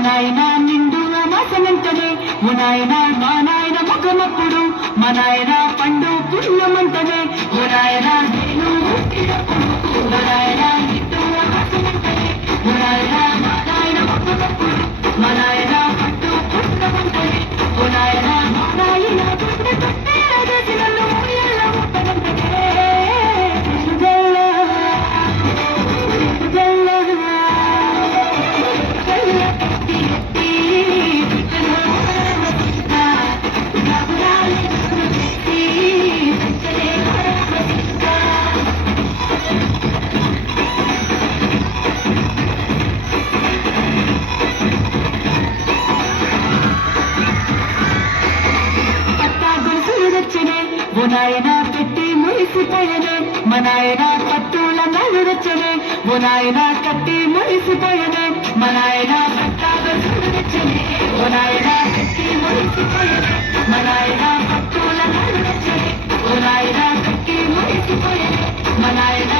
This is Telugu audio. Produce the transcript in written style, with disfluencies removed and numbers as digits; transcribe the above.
నాయన నిండు మాసమంతనే ఓ నాయన మా నాయన మగమప్పుడు మా నాయన పండు పుణ్యమంతనే ఓ నాయన నేను మా నాయన నిండు మాసమంతనే ఓ నాయన మా నాయన మగమప్పుడు మా నాయన పండు పుణ్యమంతనే ఓ నాయన మా నాయన ఓ నాయన పెట్టి మురిసిపోయనే మా నాయన పట్టుల నలురచ్చనే ఓ నాయన కట్టి మురిసిపోయనే మా నాయన పట్టాలు చూడచ్చనే ఓ నాయన కట్టి మురిసిపోయనే మా నాయన పట్టుల నలురచ్చనే ఓ నాయన కట్టి మురిసిపోయనే మా నాయన